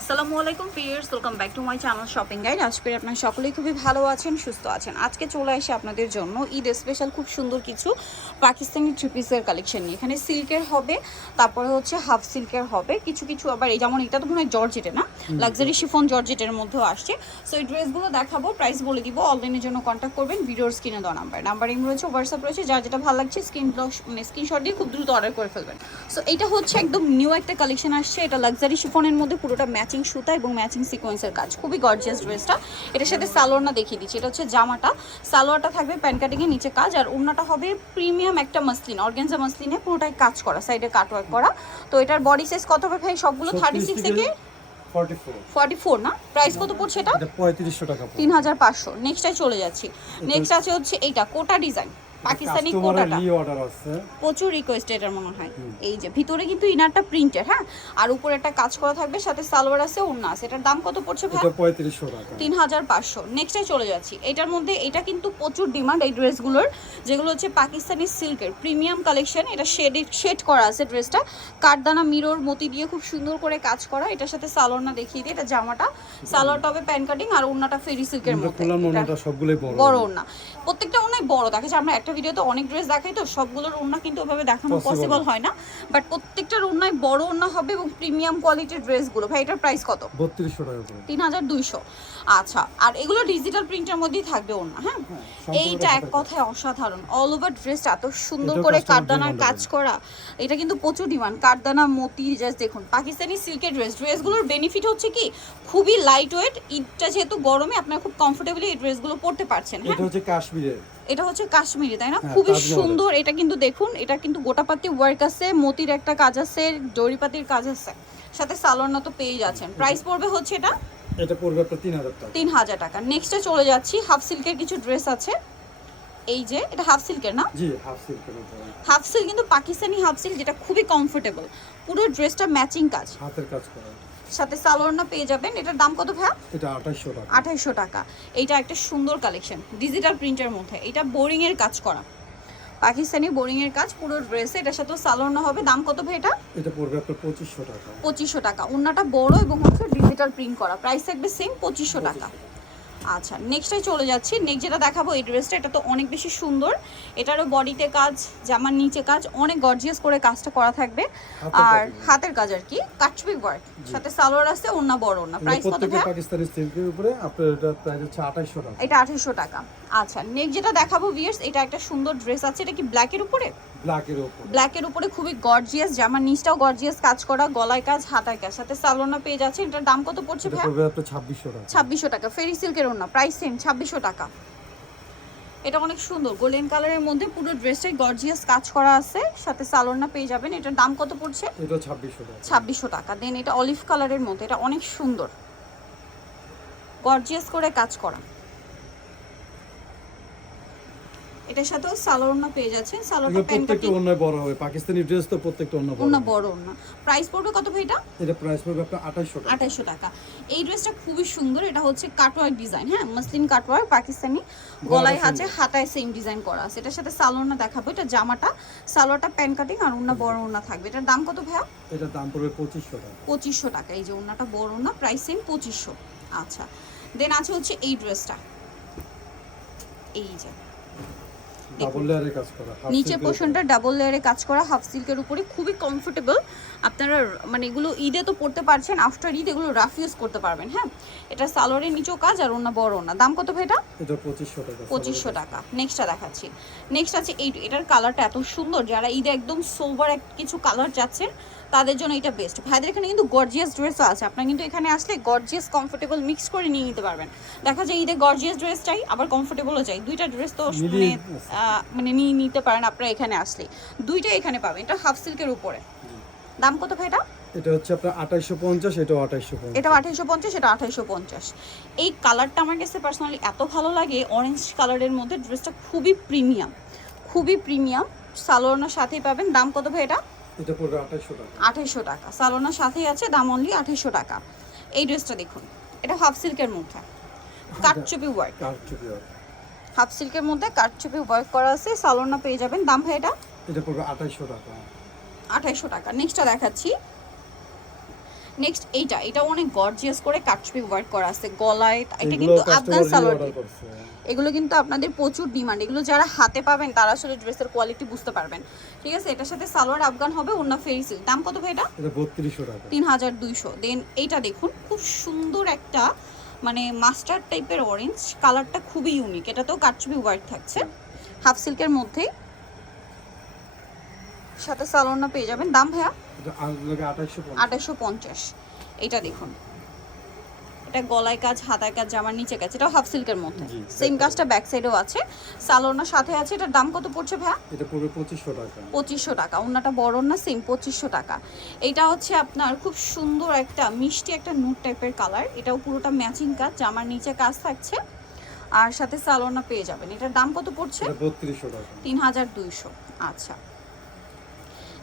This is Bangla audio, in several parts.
আসসালামু আলাইকুম pears welcome back to my channel shopping guide আজকে আপনার সকলেই খুবই ভালো আছেন সুস্থ আছেন। আজকে চলে আসে আপনাদের জন্য ঈদ স্পেশাল খুব সুন্দর কিছু পাকিস্তানি থ্রি পিসের কালেকশন নিয়ে। এখানে সিল্কের হবে তারপরে হচ্ছে হাফ সিল্কের হবে। কিছু কিছু আবার এই যেমন এটা তো মনে হয় জর্জেটে না? লাক্সারি শিফন জর্জেটের মধ্যেও আসছে। সো এই ড্রেসগুলো দেখাবো প্রাইস বলে দিব। অনলাইনের জন্য কন্ট্যাক্ট করবেন ভিডিওর স্ক্রিনে দেওয়া নাম্বার নাম্বার ইম রয়েছে হোয়াটসঅ্যাপ রয়েছে যার যেটা ভালো লাগছে স্ক্রিন মানে স্ক্রিনশট দিয়ে খুব দ্রুত অর্ডার করে ফেলবেন। সো এটা হচ্ছে একদম নিউ একটা কালেকশন আসছে। এটা লাক্সারি শিফনের মধ্যে পুরোটা ম্যাচিং সুতা এবং ম্যাচিং সিকোয়েন্সের কাজ। খুবই গর্জিয়াস ড্রেসটা এটার সাথে সালোয়ারটা দেখিয়ে দিচ্ছি। এটা হচ্ছে জামাটা। সালোয়ারটা থাকবে প্যান্ট কাটিংয়ের নিচে কাজ আর ওড়নাটা হবে প্রিমিয়াম একটা মাসলিন অর্গেনজা মাসলিনে পুরোটাই কাজ করা সাইডে কাটওয়ার্ক করা। তো এটার বডি সাইজ কত হবে ভাই? সবগুলো থার্টি সিক্স থেকে 44 ফর্টি ফোর না? প্রাইস কত পড়ছে এটা? এটা 3500 টাকা পড়বে। তিন হাজার পাঁচশো। নেক্সটটাই চলে যাচ্ছি। নেক্সট আছে হচ্ছে এইটা কোটা ডিজাইন পাকিস্তানি কোটাটা। প্রচুর রিকোয়েস্ট এটার মনে হয়। এই যে ভিতরে কিন্তু ইনারটা প্রিন্টের হ্যাঁ? আর উপরে একটা কাজ করা থাকবে সাথে সালোয়ার আছে ওড়না আছে। এটার দাম কত পড়ছে ভাই? এটা 3500 টাকা। তিন হাজার পাঁচশো। নেক্সটে চলে যাচ্ছি। এটার মধ্যে এটা কিন্তু প্রচুর ডিমান্ড এই ড্রেসগুলোর যেগুলো হচ্ছে পাকিস্তানি সিল্কের প্রিমিয়াম কালেকশন এটা শেড শেড করা আছে ড্রেসটা কাঠদানা মিরর মতি দিয়ে খুব সুন্দর করে কাজ করা। এটার সাথে সালোয়ারনা দেখিয়ে দিই এটা জামাটা। সালোয়ারটা হবে প্যান কাটিং আর ওড়নাটা ফেরি সিল্কের মধ্যে। বড় ওড়না। প্রত্যেকটা ওড়নাই বড়। দেখা যায় আমরা একটা ভিডিওতে অনেক ড্রেস দেখাই তো সবগুলোর ওড়না কিন্তু ওভাবে দেখানো পসিবল হয় না। বাট প্রত্যেকটার ওড়নায় বড় ওড়না হবে এবং প্রিমিয়াম কোয়ালিটির ড্রেসগুলো ভাই এটার প্রাইস কত? 3200 টাকা তিন হাজার দুইশো। আচ্ছা আর এগুলো ডিজিটাল প্রিন্টের মধ্যেই থাকবে ওড়না হ্যাঁ? এইটা এক কথায় অসাধারণ। অল ওভার ড্রেসটা এত সুন্দর করে কাঠদানার কাজ করা এটা কিন্তু প্রচুর ডিমান্ড কাঠদানা মতি জাস্ট দেখুন পাকিস্তানি সিল্কের ড্রেস ড্রেসগুলোর বেনিফিট হচ্ছে কি? খুবই লাইট ওয়েট ঈদটা যেহেতু গরমে আপনারা খুব কমফোর্টেবলি এই ড্রেসগুলো পরতে পারছেন হ্যাঁ? এটা হচ্ছে কাশ্মীরের। এটা হচ্ছে কাশ্মীরি তাই না? হ্যাঁ, খুবই সুন্দর এটা কিন্তু দেখুন এটা কিন্তু গোটাপাতি ওয়ার্ক আছে মতির একটা কাজ আছে ডরিপাতির কাজ আছে সাথে সালোয়ার তো পেয়ে যাচ্ছেন। প্রাইস পড়বে হচ্ছে এটা? এটা পড়বে আপনার 3000 টাকা। তিন হাজার টাকা। নেক্সটে চলে যাচ্ছি হাফ সিল্কের কিছু ড্রেস আছে। এই যে এটা হাফ সিল্কের না? জি হাফ সিল্কের হাফ সিল্ক কিন্তু পাকিস্তানি হাফ সিল্ক যেটা খুবই কমফোর্টেবল পুরো ড্রেসটা ম্যাচিং কাজ। হাতের কাজ করা। সাথে সালোয়ারনা পেয়ে যাবেন। এটার দাম কত ভাইয়া? এটা 2800 টাকা। 2800 টাকা। এইটা একটা সুন্দর কালেকশন ডিজিটাল প্রিন্টের মধ্যে। এটা বোরিং এর কাজ করা। পাকিস্তানি বোরিং এর কাজ পুরো ড্রেসে এটার সাথে সালোয়ারনা হবে। দাম কত ভাই এটা? এটা পড়বে আপনার 2500 টাকা। 2500 টাকা। ওন্নাটা বড় এবং হচ্ছে ডিজিটাল প্রিন্ট করা। প্রাইস থাকবে সেম 2500 টাকা। আচ্ছা নেক্সটে চলে যাচ্ছি। নেক্সট যেটা দেখাবো এই ড্রেসটা এটা তো অনেক বেশি সুন্দর। এটারও বডিতে কাজ জামার নিচে কাজ অনেক গর্জিয়াস করে কাজটা করা থাকবে। আর হাতের কাজ আর কি কাটচুপি ওয়ার্ক সাথে সালোয়ার আছে ওন্না বড় ওনা মানে প্রাইস কত প্রত্যেকটা পাকিস্তানি সিল্কের উপরে আপনার এটা প্রাইস হচ্ছে 2800 টাকা। এটা 2800 টাকা। আচ্ছা নেক্সট যেটা দেখাবো ভিয়ার্স এটা একটা সুন্দর ড্রেস আছে এটা কি ব্ল্যাকের উপরে? ব্ল্যাকের উপরে। ব্ল্যাকের উপরে খুবই গর্জিয়াস জামার নিচটাও গর্জিয়াস কাজ করা গলায় কাজ হাতায় কাজ সাথে সালোনা পেয়ে যাচ্ছে এটার দাম কত পড়ছে এটা পড়বে আপনার 2600 টাকা। ছাব্বিশশো টাকা ফেরি সিল্কের ওনা প্রাইস সেম ছাব্বিশশো টাকা। এটা অনেক সুন্দর গোল্ডেন কালারের মধ্যে পুরো ড্রেসটাই গর্জিয়াস কাজ করা আছে সাথে সালোনা পেয়ে যাবেন এটার দাম কত পড়ছে? এটা 2600 টাকা। ছাব্বিশশো টাকা দেন এটা অলিভ কালারের মধ্যে এটা অনেক সুন্দর। গর্জিয়াস করে কাজ করা। এটার সাথেও সালোয়ারনা পেয়ে এগুলো সালোয়ারটা প্যান্ট প্রত্যেকটা কাটিং বড় হবে পাকিস্তানি ড্রেস তো প্রত্যেকটা অন্য বড় ওনা বড় না প্রাইস পড়বে কত ভাই এটা? এটা প্রাইস পড়বে আপনার 2800 টাকা। আঠাইশশো টাকা। এই ড্রেসটা খুবই সুন্দর। এটা হচ্ছে কাটওয়ার্ক ডিজাইন হ্যাঁ? Muslin cutwork Pakistani. গলায়। আছে হাতায় সেম ডিজাইন করা আছে। এটার সাথে সালোয়ারনা দেখাবো। এটা জামাটা সালোয়ারটা প্যান্ট কাটিং আর ওনা বড় ওনা থাকবে। এটার দাম কত ভাইয়া? এটার দাম পড়বে 2500 টাকা। পঁচিশশো টাকা। এই যে ওনাটা বড় না প্রাইস সেম পঁচিশশো। আচ্ছা। দেন আছে হচ্ছে এই ড্রেসটা। এই যে ডাবল লেয়ারের কাজ করা half নিচের পোর্শনটা ডাবল লেয়ারে কাজ করা হাফ সিল্কের উপরে খুবই কমফোর্টেবল আপনারা মানে এগুলো ঈদে তো পড়তে পারছেন আফটার ঈদ এগুলো রাফ ইউজ করতে পারবেন হ্যাঁ? এটা সালোয়ারের নিচেও কাজ আর ওনা বড় না দাম কত ভাই এটা? উপরে। এটা 2500 টাকা পঁচিশশো টাকা। নেক্সটটা দেখাচ্ছি। নেক্সট আছে এই এটার কালারটা এত সুন্দর যারা ঈদে একদম সোভার এক কিছু কালার চাচ্ছেন তাদের জন্য এটা বেস্ট ভাইদের এখানে কিন্তু গর্জিয়াস ড্রেসও আছে। আপনারা কিন্তু এখানে আসলে গর্জিয়াস কমফোর্টেবল মিক্স করে নিয়ে নিতে পারবেন। দেখা যায় ঈদে গর্জিয়াস ড্রেস চাই আবার কমফোর্টেবলও চাই। দুইটা ড্রেস তো মানে মানে নিয়ে নিতে পারেন আপনারা এখানে আসলে। দুইটাই এখানে পাবেন। এটা হাফ সিল্কের উপরে। দাম কত ভাই এটা এটা হচ্ছে আপনার 2850 এটা 2850 এটা আঠাইশো পঞ্চাশ এটা আঠাইশো পঞ্চাশ। এই কালারটা আমার কাছে পার্সোনালি এত ভালো লাগে অরেঞ্জ কালারের মধ্যে ড্রেসটা খুবই প্রিমিয়াম খুবই প্রিমিয়াম সালোয়ারনার সাথেই পাবেন। দাম কত ভাই এটা এটা পড়বে 2800 টাকা। আঠাইশো টাকা। সালোনার সাথেই আছে দাম অনলি 2800 টাকা। এই ড্রেসটা দেখুন এটা হাফ সিল্কের মধ্যে। Katchupi work katchupi work half সিল্কের মধ্যে কাটচুপি ওয়ার্ক করা আছে সালোনা পেয়ে যাবেন। দাম ভাই এটা? এটা পড়বে 2800 টাকা। আঠাইশো টাকা। নেক্সটটা দেখাচ্ছি। নেক্সট এইটা এটা অনেক গর্জিয়াস করে কাটছবি ওয়ার্ক করা আছে। গলায় এটা কিন্তু আফগান সালোয়ার এগুলো কিন্তু আপনাদের প্রচুর ডিমান্ড এগুলো যারা হাতে পাবেন তারা আসলে ড্রেসের কোয়ালিটি বুঝতে পারবেন। ঠিক আছে? এটার সাথে সালোয়ার আফগান হবে অন্য ফেরি সিল্ক দাম কত ভাই এটা? তিন হাজার দুইশো। দেন এইটা দেখুন খুব সুন্দর একটা মানে মাস্টার টাইপের অরেঞ্জ কালারটা খুবই ইউনিক এটাতেও কাটছবি ওয়ার্ক থাকছে। হাফ সিল্কের মধ্যেই। সাথে সালোয়ারটা পেয়ে যাবেন। দাম ভাইয়া? এটা আঠাশশো পঞ্চাশ। এটা দেখুন। এটা গলায় কাজ হাতায় কাজ জামার নিচে কাজ। এটাও হাফ সিল্কের মধ্যে। সেম কাজটা ব্যাক সাইডেও আছে। সালোয়ারটা সাথে আছে। এটার দাম কত পড়ছে ভাইয়া? এটা পড়বে পঁচিশশো টাকা। পঁচিশশো টাকা। অন্যটা বড় না সেম পঁচিশশো টাকা। এটা হচ্ছে আপনার খুব সুন্দর একটা মিষ্টি একটা নুট টাইপের কালার এটাও পুরোটা ম্যাচিং কাজ। জামার নিচে কাজ থাকছে। আর সাথে সালোনা পেয়ে যাবেন। এটার দাম কত পড়ছে? এটা বত্রিশশো টাকা। তিন হাজার দুইশো। আচ্ছা।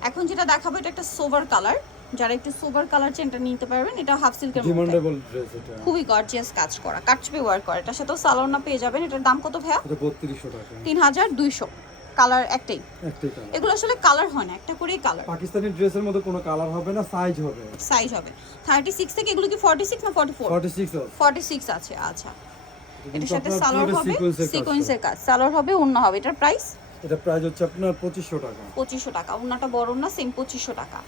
এখন যেটা দেখাবো এটা একটা সোভার কালার যারা একটু সোভার কালার চেনটা নিতে পারবেন এটা হাফ সিল্কের মধ্যে। ডিমান্ডেবল ড্রেস এটা। খুবই গর্জিয়াস কাজ করা কাটছবি ওয়ার্ক করা। এটার সাথেও সালোনা পেয়ে যাবেন। এটার দাম কত ভাইয়া? এটা বত্রিশশো টাকা। তিন হাজার দুইশো। কালার একটাই। একটাই এগুলো আসলে কালার হয় না একটা করেই কালার পাকিস্তানি ড্রেসের মধ্যে কোনো কালার হবে না সাইজ হবে। সাইজ হবে। থার্টি সিক্স থেকে এগুলো কি ফর্টি সিক্স না forty four forty six forty six আছে আচ্ছা। এটার সাথে সালোয়ার হবে সিকোয়েন্সের কাজ সালোয়ার হবে অন্য হবে। এটার প্রাইস এটা প্রাইস হচ্ছে আপনার পঁচিশশো টাকা। পঁচিশশো টাকা। অন্যটা বড় না সেম পঁচিশশো টাকা।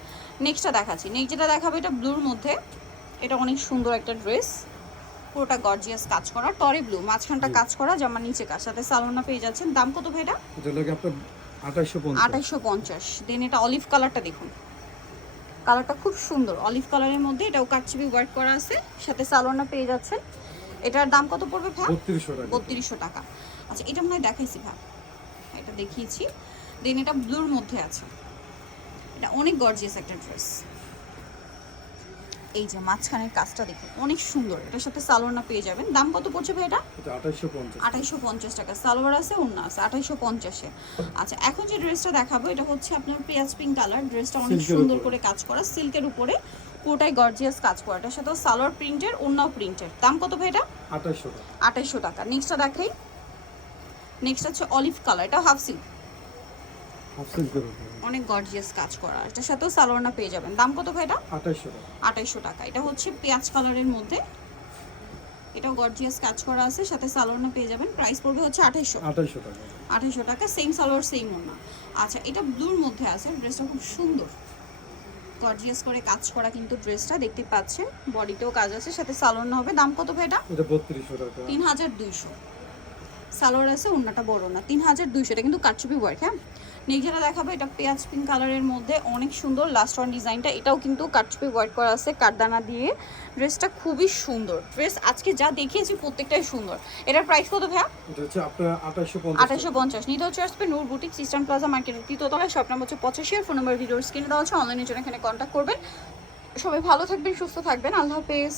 নেক্সটটা দেখাচ্ছি। নেক্সট যেটা দেখাবে এটা ব্লুর মধ্যে। এটা অনেক সুন্দর একটা ড্রেস পুরোটা গর্জিয়াস কাজ করা। টরে ব্লু মাঝখানটা কাজ করা জামার নিচে কাজ। সাথে সালোনা পেয়ে যাচ্ছেন। দাম কত ভাই এটা? এটা লাগে আপনার আঠাইশশো পঞ্চাশ। আঠাইশশো পঞ্চাশ। দেন এটা অলিভ কালারটা দেখুন। কালারটা খুব সুন্দর। অলিভ কালারের মধ্যে এটাও কাটছিবি ওয়ার্ক করা আছে। সাথে সালোনা পেয়ে যাচ্ছেন। এটার দাম কত পড়বে ভাই বত্রিশশো টাকা। বত্রিশশো টাকা। আচ্ছা এটা মনে হয় দেখাইছি ভাই এটা দেখিয়েছি। দেন এটা ব্লুর মধ্যে আছে। এটা অনেক গর্জিয়াস একটা ড্রেস এই যে মাঝখানের কাজটা দেখুন অনেক সুন্দর। এটার সাথে সালোয়ারনা পেয়ে যাবেন। দাম কত পড়ছে ভাই এটা? আঠাইশো পঞ্চাশ টাকা। সালোয়ার আছে অন্য আছে আঠাইশো পঞ্চাশে। আচ্ছা এখন যে ড্রেসটা দেখাবো এটা হচ্ছে আপনার পেঁয়াজ পিঙ্ক কালার ড্রেসটা অনেক সুন্দর করে কাজ করা সিল্কের উপরে। পুরোটাই গর্জিয়াস কাজ করা। এটার সাথে সালোয়ার প্রিন্টের অন্যও প্রিন্টের দাম কত ভাই এটা? আঠাইশশো টাকা। আঠাইশশো টাকা। নেক্সটটা দেখাই। নেক্সট হচ্ছে অলিভ কালার এটা হাফ সিল্ক অনেক গর্জিয়াস কাজ করা। এটার সাথেও সালোয়ারনা পেয়ে যাবেন। দাম কত ভাই এটা? আঠাইশশো টাকা। এটা হচ্ছে পেঁয়াজ কালারের মধ্যে। এটাও গর্জিয়াস কাজ করা আছে। সাথে সালোয়ারনা পেয়ে যাবেন। প্রাইস পড়বে হচ্ছে আঠাইশশো। আঠাইশশো টাকা। আঠাইশশো টাকা। সেম সালোয়ার সেম ওনা আচ্ছা এটা ব্লুর মধ্যে আছে। ড্রেসটা খুব সুন্দর। গর্জিয়াস করে কাজ করা কিন্তু ড্রেসটা দেখতে পাচ্ছেন? বডিতেও কাজ আছে। সাথে সালোয়ার হবে। দাম কত ভাই এটা? এটা বত্রিশশো টাকা। তিন হাজার দুইশো। সালোয়ার আছে অন্যটা বড় না। তিন হাজার দুইশো এটা কিন্তু কাটচুপি ওয়ার্ক হ্যাঁ? নেক্সট যেটা দেখাবো এটা পেঁয়াজ পিঙ্ক কালারের মধ্যে অনেক সুন্দর। লাস্ট ওয়ান ডিজাইনটা এটাও কিন্তু কাটচুপি ওয়ার্ক করা আছে কাঠদানা দিয়ে। ড্রেসটা খুবই সুন্দর। ড্রেস আজকে যা দেখিয়েছি প্রত্যেকটাই সুন্দর। এটার প্রাইস কত ভাইয়া? আঠাশশো পঞ্চাশ। নিতে হচ্ছে আসবে নূর বুটিক সিস্টেম প্লাজা মার্কেটের তৃতীয়তলায় শপ নাম্বার হচ্ছে পঁচাশি আর ফোন নাম্বার ভিডিওর স্ক্রিনে দেওয়া হচ্ছে অনলাইনের জন্য এখানে কন্ট্যাক্ট করবেন। সবাই ভালো থাকবেন সুস্থ থাকবেন। আল্লাহ হাফেজ।